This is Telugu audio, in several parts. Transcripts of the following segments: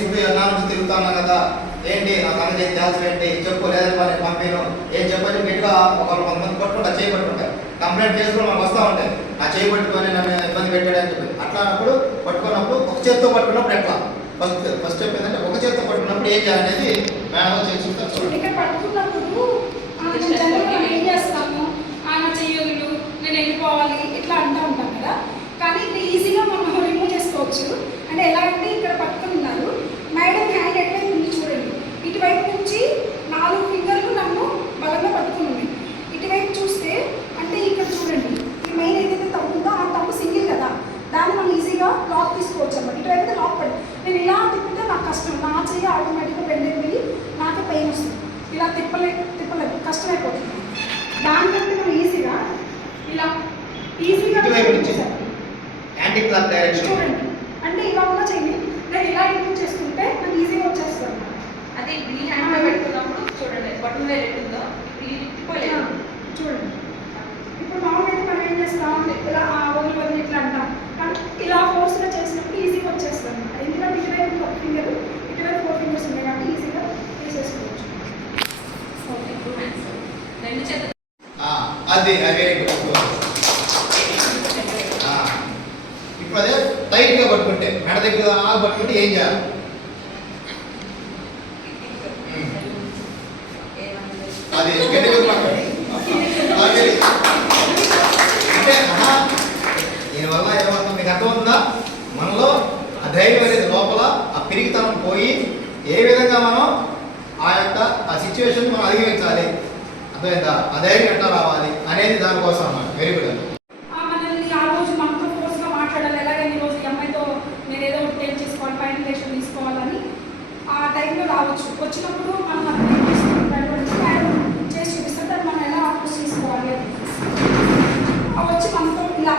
చుట్టూ ఎన్నాళ్ళు తిరుగుతున్నా కదా, ఏంటి నాకు అనేది తేల్చి ఏంటి చెప్పు, లేదంటే మరి పంపిను ఏం చెప్పని గట్టిగా ఒకళ్ళు కొంతమంది పట్టుకుంటారు, చేయి పట్టుకుంటారు. కంప్లైంట్ కేసులో మనకు వస్తూ ఉంటాయి, నా చేయి పట్టుకొని నన్ను ఇబ్బంది పెట్టాడు అని చెప్పి. అట్లానప్పుడు పట్టుకున్నప్పుడు ఒక చేత్తో పట్టుకున్నప్పుడు ఎట్లా ఫస్ట్ స్టెప్ ఏంటంటే ఒక చేత్తో పట్టుకున్నప్పుడు ఏం చేయాలనేది మేడం చేసి చూస్తారు. ఏం చేస్తాము, నా చెయ్యలు నేను వెళ్ళిపోవాలి ఇట్లా అంటూ ఉంటాం కదా. కానీ ఇది ఈజీగా మనం రిమూవ్ చేసుకోవచ్చు. అంటే ఎలా అంటే ఇక్కడ పట్టుకుని ఉన్నారు, మేడం హ్యాండ్ ఎట్లయితే ఉంది చూడండి, ఇటువైపు నుంచి 4 ఫింగర్లు నన్ను బలంగా పట్టుకుని ఉన్నాయి. ఇటువైపు చూస్తే అంటే ఇక్కడ చూడండి, ఈ మెయిన్ ఏదైతే తప్పు ఉందో ఆ తప్పు సింగిల్ కదా, దాన్ని మనం ఈజీగా లాక్ తీసుకోవచ్చు అన్నమాట. ఇటువైపు అయితే లాక్ పడి నేను ఇలా తిప్పితే నాకు కష్టం, నా చెయ్యి ఆటోమేటిక్గా బెండ్ అయిపోయి నాకే పెయిన్ వస్తుంది. ఇలా తిప్పలేదు కష్టమైపోతుంది. దానికంటే మనం ఈజీగా ఇలా యాంటీ క్లాక్ డైరెక్షన్ చూడండి, అంటే ఇలా కూడా చేయండి. నేను ఇలా యూజ్ చేసుకుంటే నాకు ఈజీగా వచ్చేస్తుంది. అదే ఈ హ్యాండ్ పెట్టుకున్నప్పుడు చూడండి బటన్ వేర్ ఎట్టుందో తిప్పుకోలేదు. చూడండి ఇప్పుడు మామూలుగా మనం ఏం చేస్తాం, ఇలా వదిలి ఇట్లా అంటాం, కానీ ఇలా ఫోర్స్గా చేసినప్పుడు ఈజీగా వచ్చేస్తాం. ఎందుకంటే ఇటువైపు 1 ఫింగర్ ఇటువైపు 4 ఫింగర్స్ ఉన్నాయి కాబట్టి ఈజీగా తీసేసుకోవచ్చు. అది వెరీ గుడ్. ఇప్పుడు అదే టైట్గా పట్టుకుంటే మెడ దగ్గర పట్టుకుంటే ఏం చేయాలి? అది గట్టిగా అంటే దీనివల్ల ఏమవుతుంది మీకు అర్థమవుతుందా? మనలో ఆ ధైర్యం అనేది లోపల ఆ పిరిగితనం పోయి ఏ విధంగా మనం ఆ సిచ్యువేషన్ మనం అధిగమించాలి, అర్థమైందా? ఆ ధైర్యం ఎట్లా రావాలి అనేది దానికోసం అన్నమాట. Very good. మనల్ని ఆ రోజు మనతో ఫోర్స్గా మాట్లాడాలి, ఎలాగైనా ఈరోజు ఈ అమ్మాయితో నేను ఏదో టేక్ చేసుకోవాలి, ఫైనల్ డెసిషన్ తీసుకోవాలని ఆ టైంలో రావచ్చు. వచ్చినప్పుడు మనం చేసి చూపిస్తే దాన్ని మనం ఎలా అప్రోచ్ చేసుకోవాలి అని వచ్చి మనతో ఇలా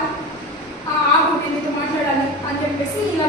ఆగు నేను నీతో మాట్లాడాలి అని చెప్పేసి ఇలా